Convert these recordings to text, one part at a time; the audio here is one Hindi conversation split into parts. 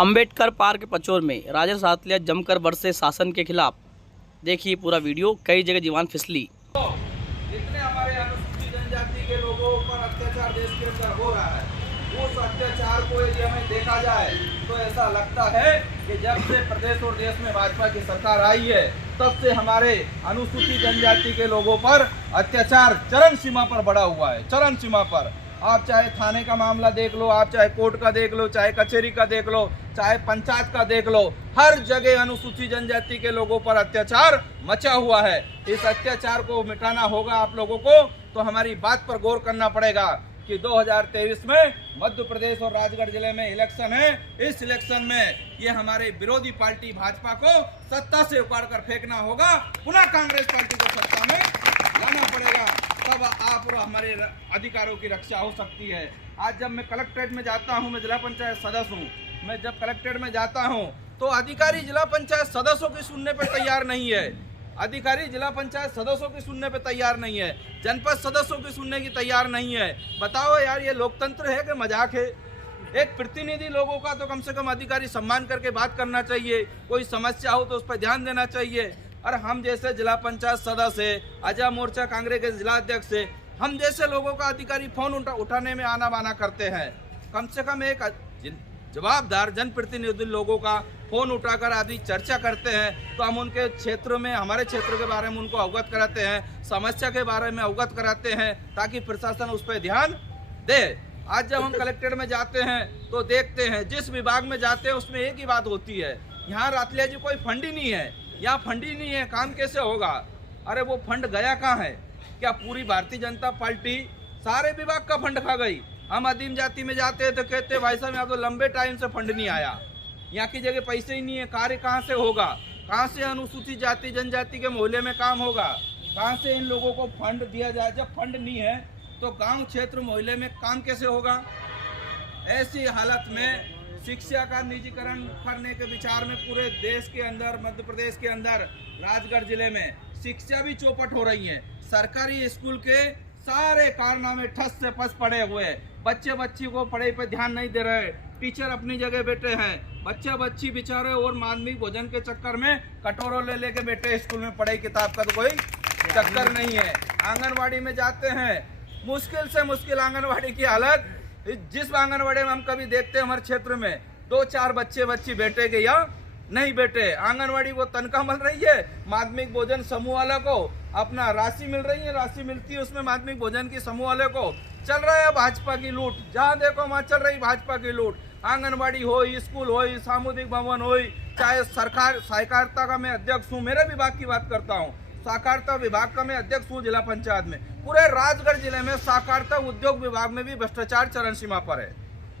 अंबेडकर पार्क पचौर में राजद साथिया जमकर बरसे शासन के खिलाफ। देखिए पूरा वीडियो। कई जगह दीवान फिसली। जितने हमारे अनुसूचित जनजाति के लोगों पर अत्याचार देश के अंदर हो रहा है, उस अत्याचार को यदि हमें देखा जाए तो ऐसा लगता है कि जब से प्रदेश और देश में भाजपा की सरकार आई है तब से हमारे अनुसूचित जनजाति के लोगों पर अत्याचार चरम सीमा पर बढ़ा हुआ है। चरम सीमा पर आप चाहे थाने का मामला देख लो, आप चाहे कोर्ट का देख लो, चाहे कचहरी का देख लो, चाहे पंचायत का देख लो, हर जगह अनुसूचित जनजाति के लोगों पर अत्याचार मचा हुआ है। इस अत्याचार को मिटाना होगा आप लोगों को, तो हमारी बात पर गौर करना पड़ेगा कि 2023 में मध्य प्रदेश और राजगढ़ जिले में इलेक्शन है। इस इलेक्शन में ये हमारे विरोधी पार्टी भाजपा को सत्ता से उखाड़ कर फेंकना होगा, पुनः कांग्रेस पार्टी को सत्ता में लाना पड़ेगा, तब आप और हमारे अधिकारों की रक्षा हो सकती है। आज जब मैं कलेक्ट्रेट में जाता हूं, मैं जिला पंचायत सदस्य हूं, मैं जब कलेक्ट्रेट में जाता हूं तो अधिकारी जिला पंचायत सदस्यों की सुनने पर तैयार नहीं है। अधिकारी जिला पंचायत सदस्यों की सुनने पे तैयार नहीं है, जनपद सदस्यों की सुनने की तैयार नहीं है। बताओ यार, ये लोकतंत्र है कि मजाक है? एक प्रतिनिधि लोगों का तो कम से कम अधिकारी सम्मान करके बात करना चाहिए, कोई समस्या हो तो उस पर ध्यान देना चाहिए। और हम जैसे जिला पंचायत सदस्य, आजाद मोर्चा कांग्रेस के जिला अध्यक्ष से, हम जैसे लोगों का अधिकारी फोन उठाने में आना बाना करते हैं। कम से कम एक जवाबदार जनप्रतिनिधि लोगों का फोन उठाकर आदि चर्चा करते हैं तो हम उनके क्षेत्र में, हमारे क्षेत्र के बारे में उनको अवगत कराते हैं, समस्या के बारे में अवगत कराते हैं, ताकि प्रशासन उस पर ध्यान दे। आज जब हम कलेक्ट्रेट में जाते हैं तो देखते हैं जिस विभाग में जाते हैं उसमें एक ही बात होती है, यहाँ रातलिया जी कोई फंड ही नहीं है, यहाँ फंड ही नहीं है, काम कैसे होगा? अरे वो फंड गया कहाँ है? क्या पूरी भारतीय जनता पार्टी सारे विभाग का फंड खा गई? हम आदिम जाति में जाते हैं तो कहते हैं भाई साहब यहाँ तो लंबे टाइम से फंड नहीं आया, यहाँ की जगह पैसे ही नहीं है, कार्य कहाँ से होगा? कहाँ से अनुसूचित जाति जनजाति के मोहल्ले में काम होगा? कहाँ से इन लोगों को फंड दिया जाए? जब फंड नहीं है तो गांव क्षेत्र मोहल्ले में काम कैसे होगा? ऐसी हालत में शिक्षा का निजीकरण करने के विचार में पूरे देश के अंदर, मध्य प्रदेश के अंदर, राजगढ़ जिले में शिक्षा भी चौपट हो रही है। सरकारी स्कूल के सारे कारनामे ठस से फंस पड़े हुए हैं। बच्चे बच्ची को पढ़ाई पे ध्यान नहीं दे रहे, टीचर अपनी जगह बैठे हैं, बच्चा बच्ची बेचारे और माध्यमिक भोजन के चक्कर में कटोरों ले लेके बैठे स्कूल में, पढ़ाई किताब का तो कोई चक्कर नहीं है। आंगनवाड़ी में जाते हैं, मुश्किल से मुश्किल आंगनवाड़ी की हालत, जिस आंगनवाड़ी में हम कभी देखते हैं हमारे क्षेत्र में 2-4 बच्चे बच्ची बैठे गए या नहीं बैठे। आंगनवाड़ी को तनख्वाह मिल रही है, माध्यमिक भोजन समूह वाले को अपना राशि मिल रही है, राशि मिलती है उसमें माध्यमिक भोजन की समूह वाले को। चल रहा है भाजपा की लूट, जहाँ देखो वहाँ चल रही भाजपा की लूट। आंगनवाड़ी हो, स्कूल हो, सामुदायिक भवन हो, चाहे सरकार, सहकारिता का मैं अध्यक्ष हूँ, मेरे विभाग की बात करता हूँ, सहकारिता विभाग का मैं अध्यक्ष हूँ जिला पंचायत में। पूरे राजगढ़ जिले में सहकारिता उद्योग विभाग में भी भ्रष्टाचार चरम सीमा पर है।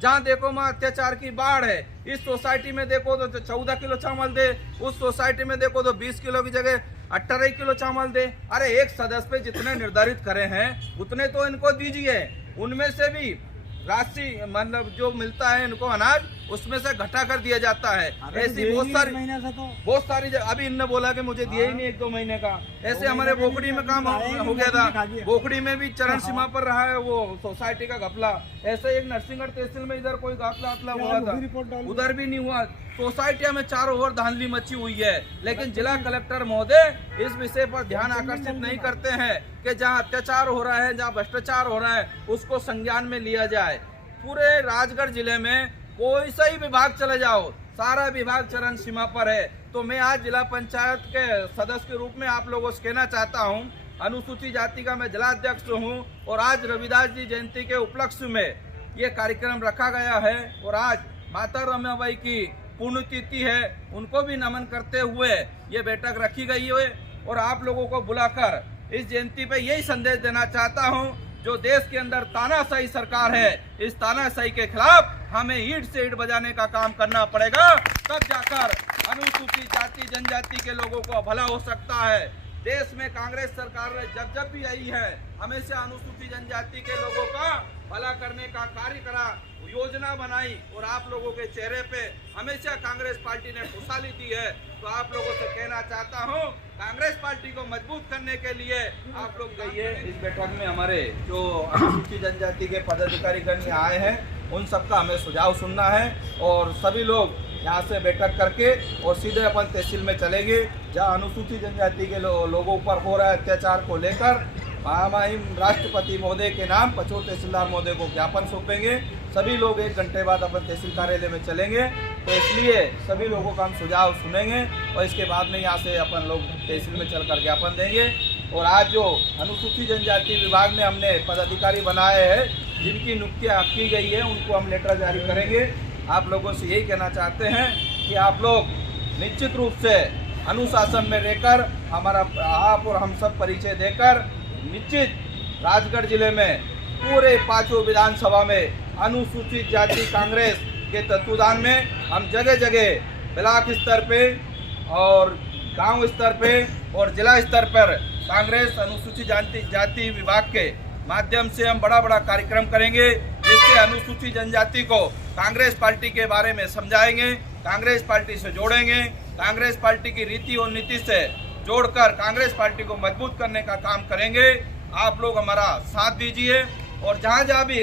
जहाँ देखो वहाँ अत्याचार की बाढ़ है। इस सोसाइटी में देखो तो 14 किलो चावल दे, उस सोसाइटी में देखो तो 20 किलो की जगह 18 किलो चावल दे। अरे एक सदस्य पे जितने निर्धारित करे हैं उतने तो इनको दीजिए, उनमें से भी राशि मतलब जो मिलता है इनको अनाज, उसमें से घटा कर दिया जाता है। ऐसी बहुत सारी अभी इनने बोला कि मुझे दिए ही नहीं 1-2 महीने का। ऐसे हमारे बोखड़ी में काम हो गया था, बोखड़ी में भी चरण सीमा पर रहा है वो सोसाइटी का घपला। ऐसे एक नरसिंहगढ़ तहसील में इधर कोई घपला हुआ था, उधर भी नहीं हुआ। सोसाइटियां में चारों ओर धांधली मची हुई है, लेकिन जिला कलेक्टर महोदय इस विषय पर ध्यान आकर्षित नहीं करते हैं कि जहां अत्याचार हो रहा है, जहां भ्रष्टाचार हो रहा है, उसको संज्ञान में लिया जाए। पूरे राजगढ़ जिले में कोई सा ही विभाग चले जाओ, सारा विभाग चरण सीमा पर है। तो मैं आज जिला पंचायत के सदस्य के रूप में आप लोगों से कहना चाहता हूं, अनुसूचित जाति का मैं जिला अध्यक्ष हूं और आज रविदास जी जयंती के उपलक्ष्य में ये कार्यक्रम रखा गया है और आज माता रमाबाई की पुण्यतिथि है, उनको भी नमन करते हुए ये बैठक रखी गई है। और आप लोगों को बुलाकर इस जयंती पे यही संदेश देना चाहता हूं, जो देश के अंदर तानाशाही सरकार है, इस तानाशाही के खिलाफ हमें ईंट से ईंट बजाने का काम करना पड़ेगा, तब जाकर अनुसूचित जाति जनजाति के लोगों को भला हो सकता है। देश में कांग्रेस सरकार जब भी आई है, हमेशा अनुसूचित जनजाति के लोगों का भला करने का कार्य करा, योजना बनाई और आप लोगों के चेहरे पे हमेशा कांग्रेस पार्टी ने खुशहाली दी है। तो आप लोगों से कहना चाहता हूं, कांग्रेस पार्टी को मजबूत करने के लिए आप लोग गइए। इस बैठक में हमारे जो अनुसूचित जनजाति के पदाधिकारी गण आए हैं, उन सबका हमें सुझाव सुनना है और सभी लोग यहाँ से बैठक करके और सीधे अपन तहसील में चलेंगे, जहाँ अनुसूचित जनजाति के लोगों पर हो रहे अत्याचार को लेकर महामहिम राष्ट्रपति महोदय के नाम पचोर तहसीलदार महोदय को ज्ञापन सौंपेंगे। सभी लोग 1 घंटे बाद अपन तहसील कार्यालय में चलेंगे, तो इसलिए सभी लोगों का हम सुझाव सुनेंगे और इसके बाद में यहाँ से अपन लोग तहसील में चलकर ज्ञापन देंगे। और आज जो अनुसूचित जनजाति विभाग में हमने पदाधिकारी बनाए हैं, जिनकी नियुक्तियाँ की गई है, उनको हम लेटर जारी करेंगे। आप लोगों से यही कहना चाहते हैं कि आप लोग निश्चित रूप से अनुशासन में रहकर हमारा आप और हम सब परिचय देकर निश्चित राजगढ़ जिले में पूरे 5 विधानसभा में अनुसूचित जाति कांग्रेस के तत्वाधान में हम जगह जगह ब्लॉक स्तर पे और गांव स्तर पे और जिला स्तर पर कांग्रेस अनुसूचित जाति विभाग के माध्यम से हम बड़ा कार्यक्रम करेंगे, जिससे अनुसूचित जनजाति को कांग्रेस पार्टी के बारे में समझाएंगे, कांग्रेस पार्टी से जोड़ेंगे, कांग्रेस पार्टी की रीति और नीति से जोड़कर कांग्रेस पार्टी को मजबूत करने का काम करेंगे। आप लोग हमारा साथ दीजिए और जहाँ भी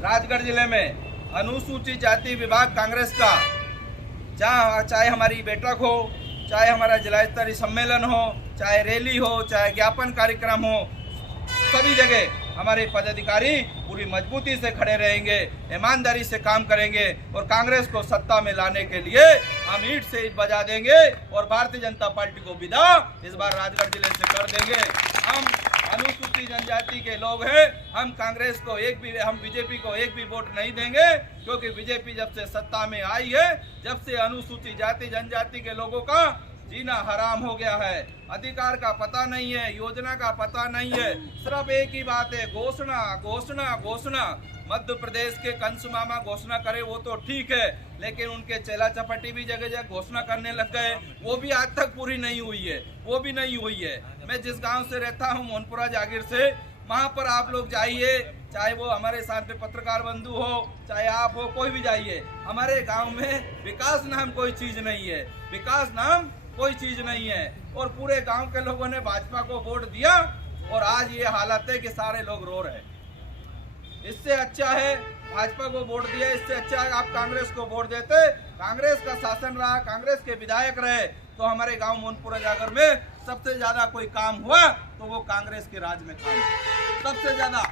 राजगढ़ जिले में अनुसूचित जाति विभाग कांग्रेस का जहाँ चाहे हमारी बैठक हो, चाहे हमारा जिला स्तरीय सम्मेलन हो, चाहे रैली हो, चाहे ज्ञापन कार्यक्रम हो, सभी जगह हमारे पदाधिकारी पूरी मजबूती से खड़े रहेंगे, ईमानदारी से काम करेंगे और कांग्रेस को सत्ता में लाने के लिए हम ईंट से ईंट बजा देंगे और भारतीय जनता पार्टी को विदा इस बार राजगढ़ जिले से कर देंगे। हम अनुसूचित जनजाति के लोग हैं, हम कांग्रेस को हम बीजेपी को एक भी वोट नहीं देंगे, क्योंकि बीजेपी जब से सत्ता में आई है, जब से अनुसूचित जाति जनजाति के लोगों का जीना हराम हो गया है। अधिकार का पता नहीं है, योजना का पता नहीं है, सिर्फ एक ही बात है, घोषणा घोषणा घोषणा। मध्य प्रदेश के कंस मामा घोषणा करे वो तो ठीक है, लेकिन उनके चेला चपाटी भी जगह जगह घोषणा करने लग गए, वो भी आज तक पूरी नहीं हुई है, वो भी नहीं हुई है। मैं जिस गांव से रहता हूँ मोहनपुरा जागीर से, वहाँ पर आप लोग जाइए, चाहे वो हमारे साथ में पत्रकार बंधु हो, चाहे आप हो, कोई भी जाइए, हमारे गाँव में विकास नाम कोई चीज नहीं है, विकास नाम कोई चीज नहीं है। और पूरे गांव के लोगों ने भाजपा को वोट दिया और आज ये हालत है कि सारे लोग रो रहे हैं। इससे अच्छा है भाजपा को वोट दिया, इससे अच्छा है आप कांग्रेस को वोट देते, कांग्रेस का शासन रहा, कांग्रेस के विधायक रहे, तो हमारे गांव मोहनपुरा जागर में सबसे ज्यादा कोई काम हुआ तो वो कांग्रेस के राज में काम हुआ, सबसे ज्यादा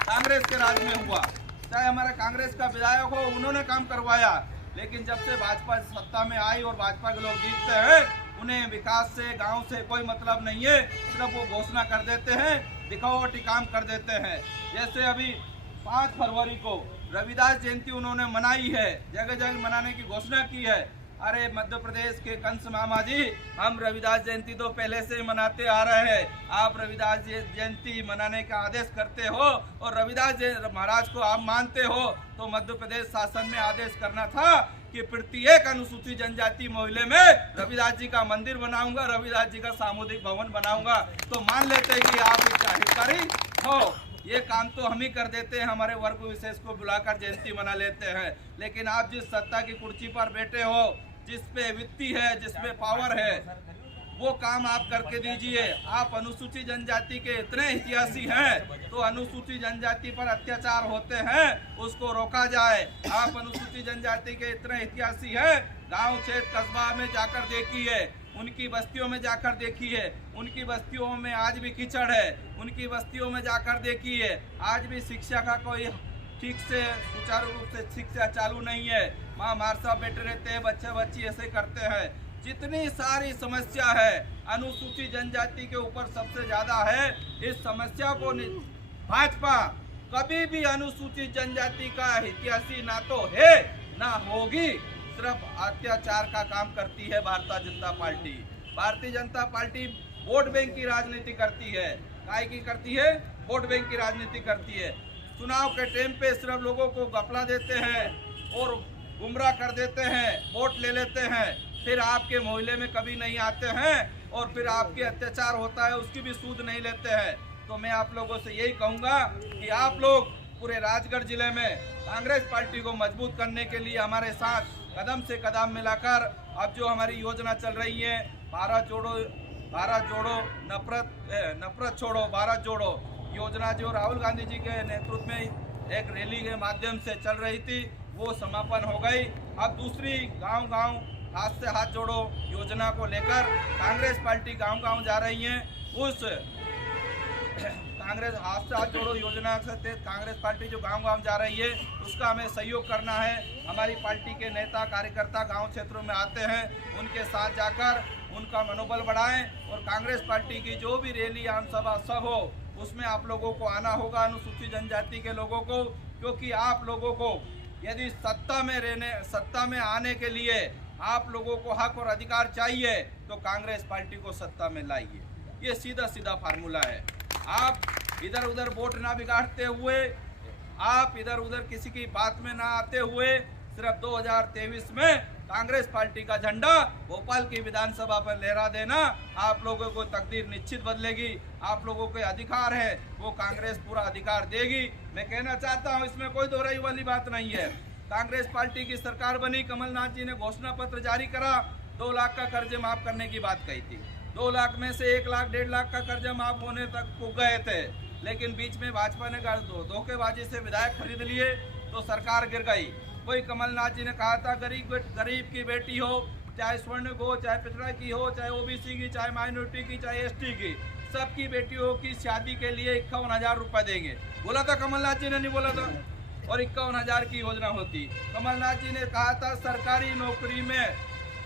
कांग्रेस के राज में हुआ। चाहे हमारा कांग्रेस का विधायक हो, उन्होंने काम करवाया, लेकिन जब से भाजपा सत्ता में आई और भाजपा के लोग जीतते हैं, उन्हें विकास से, गांव से कोई मतलब नहीं है, सिर्फ वो घोषणा कर देते हैं, दिखावटी काम कर देते हैं। जैसे अभी 5 फरवरी को रविदास जयंती उन्होंने मनाई है, जगह जगह मनाने की घोषणा की है। अरे मध्य प्रदेश के कंस मामा जी, हम रविदास जयंती तो पहले से ही मनाते आ रहे हैं, आप रविदास जयंती मनाने का आदेश करते हो और रविदास महाराज को आप मानते हो, तो मध्य प्रदेश शासन में आदेश करना था कि प्रत्येक अनुसूचित जनजाति मोहल्ले में रविदास जी का मंदिर बनाऊंगा, रविदास जी का सामुदायिक भवन बनाऊंगा। तो मान लेते हैं कि आप हितकारी हो, ये काम तो हम ही कर देते हैं, हमारे वर्ग विशेष को बुलाकर जयंती मना लेते हैं। लेकिन आप जिस सत्ता की कुर्सी पर बैठे हो, जिस पे वित्ती है, जिसमें पावर है, वो काम आप करके दीजिए। आप अनुसूचित जनजाति के इतने हितैषी हैं, तो अनुसूचित जनजाति पर अत्याचार होते हैं उसको रोका जाए। आप अनुसूचित जनजाति के इतने हितैषी हैं, गांव क्षेत्र कस्बा में जाकर देखिए, उनकी बस्तियों में जाकर देखिए, उनकी बस्तियों में आज भी कीचड़ है, उनकी बस्तियों में जाकर देखिए, आज भी शिक्षा का कोई ठीक से सुचारू रूप से शिक्षा चालू नहीं है। माँ मार साहब बैठे रहते हैं, बच्चे बच्ची ऐसे करते हैं। जितनी सारी समस्या है अनुसूचित जनजाति के ऊपर सबसे ज्यादा है। इस समस्या को भाजपा कभी भी अनुसूचित जनजाति का हितैषी ना तो है ना होगी, सिर्फ अत्याचार का काम करती है Bharatiya Janata party. Bharatiya Janata party vote bank की राजनीति करती है। काय की करती है? वोट बैंक की राजनीति करती है। चुनाव के टाइम पे सिर्फ लोगों को घपला देते हैं और गुमराह कर देते हैं, वोट ले लेते हैं, फिर आपके मोहल्ले में कभी नहीं आते हैं और फिर आपके अत्याचार होता है उसकी भी सूद नहीं लेते हैं। तो मैं आप लोगों से यही कहूँगा कि आप लोग पूरे राजगढ़ जिले में कांग्रेस पार्टी को मजबूत करने के लिए हमारे साथ कदम से कदम मिलाकर अब जो हमारी योजना चल रही है, भारत जोड़ो नफरत छोड़ो भारत जोड़ो योजना, जो राहुल गांधी जी के नेतृत्व में एक रैली के माध्यम से चल रही थी, वो समापन हो गई। अब दूसरी गांव-गांव हाथ से हाथ जोड़ो योजना को लेकर कांग्रेस पार्टी गांव-गांव जा रही है। उस कांग्रेस हाथ से हाथ जोड़ो योजना से तहत कांग्रेस पार्टी जो गांव-गांव जा रही है, उसका हमें सहयोग करना है। हमारी पार्टी के नेता कार्यकर्ता गांव क्षेत्रों में आते हैं, उनके साथ जाकर उनका मनोबल बढ़ाएं और कांग्रेस पार्टी की जो भी रैली आम सभा सब हो, उसमें आप लोगों को आना होगा, अनुसूचित जनजाति के लोगों को, क्योंकि आप लोगों को यदि सत्ता में आने के लिए आप लोगों को हक और अधिकार चाहिए तो कांग्रेस पार्टी को सत्ता में लाइए। ये सीधा सीधा फार्मूला है। आप इधर उधर वोट ना बिगाड़ते हुए, आप इधर उधर किसी की बात में ना आते हुए, सिर्फ 2023 में कांग्रेस पार्टी का झंडा भोपाल की विधानसभा पर लहरा देना। आप लोगों को तकदीर निश्चित बदलेगी। आप लोगों के अधिकार है, वो कांग्रेस पूरा अधिकार देगी। मैं कहना चाहता हूँ, इसमें कोई दोहराई वाली बात नहीं है। कांग्रेस पार्टी की सरकार बनी, कमलनाथ जी ने घोषणा पत्र जारी करा, 2 लाख का कर्ज माफ करने की बात कही थी। 2 लाख में से 1 लाख 1.5 लाख का कर्जा माफ होने तक पुग गए थे, लेकिन बीच में भाजपा ने धोखेबाजी से विधायक खरीद लिए तो सरकार गिर गई। वही कमलनाथ जी ने कहा था, गरीब की बेटी हो, चाहे स्वर्ण को, चाहे पिछड़ा की हो, चाहे ओबीसी की, चाहे माइनॉरिटी की, चाहे एसटी की, सबकी बेटियों की शादी के लिए 51,000 रुपये देंगे। बोला था कमलनाथ जी ने, नहीं बोला था? और 51,000 की योजना होती। कमलनाथ जी ने कहा था सरकारी नौकरी में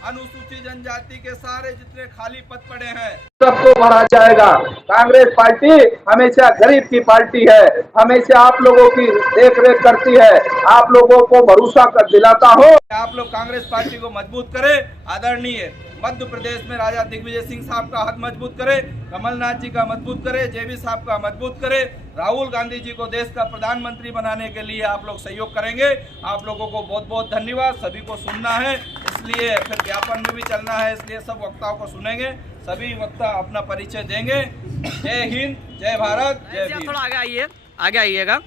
अनुसूचित जनजाति के सारे जितने खाली पद पड़े हैं सबको भरा जाएगा। कांग्रेस पार्टी हमेशा गरीब की पार्टी है, हमेशा आप लोगों की देख रेख करती है, आप लोगों को भरोसा कर दिलाता हूँ। आप लोग कांग्रेस पार्टी को मजबूत करें। आदरणीय मध्य प्रदेश में राजा दिग्विजय सिंह साहब का हाथ मजबूत करे, कमलनाथ जी का मजबूत करे, जेबी साहब का मजबूत करे, राहुल गांधी जी को देश का प्रधानमंत्री बनाने के लिए आप लोग सहयोग करेंगे। आप लोगों को बहुत बहुत धन्यवाद। सभी को सुनना है, इसलिए फिर ज्ञापन में भी चलना है, इसलिए सब वक्ताओं को सुनेंगे। सभी वक्ता अपना परिचय देंगे। जय हिंद, जय भारत, जय भीम। थोड़ा आगे आइएगा।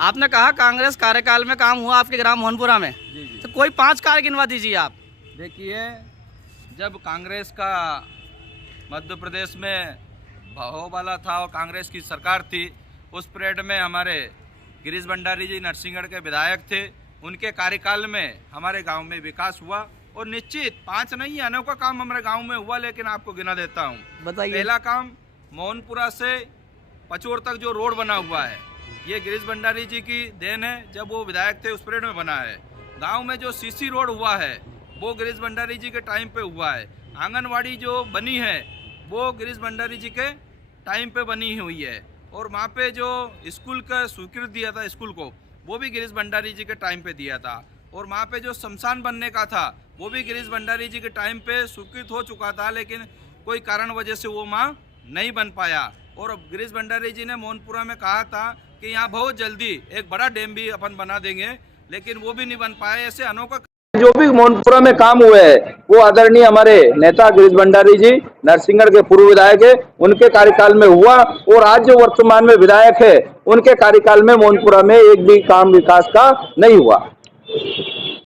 आपने कहा कांग्रेस कार्यकाल में काम हुआ आपके ग्राम मोहनपुरा में, तो कोई 5 कार्य गिनवा दीजिए आप। देखिए, जब कांग्रेस का मध्य प्रदेश में बाला था और कांग्रेस की सरकार थी, उस पीरियड में हमारे गिरीश भंडारी जी नरसिंहगढ़ के विधायक थे। उनके कार्यकाल में हमारे गांव में विकास हुआ और निश्चित 5 नहीं, अनोखा काम हमारे गांव में हुआ, लेकिन आपको गिना देता हूं। बताइए। पहला काम, मोहनपुरा से पचोर तक जो रोड बना हुआ है, ये गिरीश भंडारी जी की देन है। जब वो विधायक थे उस पीरियड में बना है। गाँव में जो सीसी रोड हुआ है वो गिरीश भंडारी जी के टाइम पे हुआ है। आंगनवाड़ी जो बनी है वो गिरीश भंडारी जी के टाइम पे बनी हुई है। और वहाँ पे जो स्कूल का स्वीकृत दिया था स्कूल को, वो भी गिरीश भंडारी जी के टाइम पे दिया था। और वहाँ पे जो शमशान बनने का था वो भी गिरीश भंडारी जी के टाइम पे स्वीकृत हो चुका था, लेकिन कोई कारण वजह से वो वहाँ नहीं बन पाया। और गिरीश भंडारी जी ने मोहनपुरा में कहा था कि यहाँ बहुत जल्दी एक बड़ा डैम भी अपन बना देंगे, लेकिन वो भी नहीं बन पाया। ऐसे अनोखा जो भी मोहनपुरा में काम हुए हैं वो आदरणीय हमारे नेता गिरीश भंडारी जी नरसिंहगढ़ के पूर्व विधायक है, उनके कार्यकाल में हुआ। और आज जो वर्तमान में विधायक है, उनके कार्यकाल में मोहनपुरा में एक भी काम विकास का नहीं हुआ।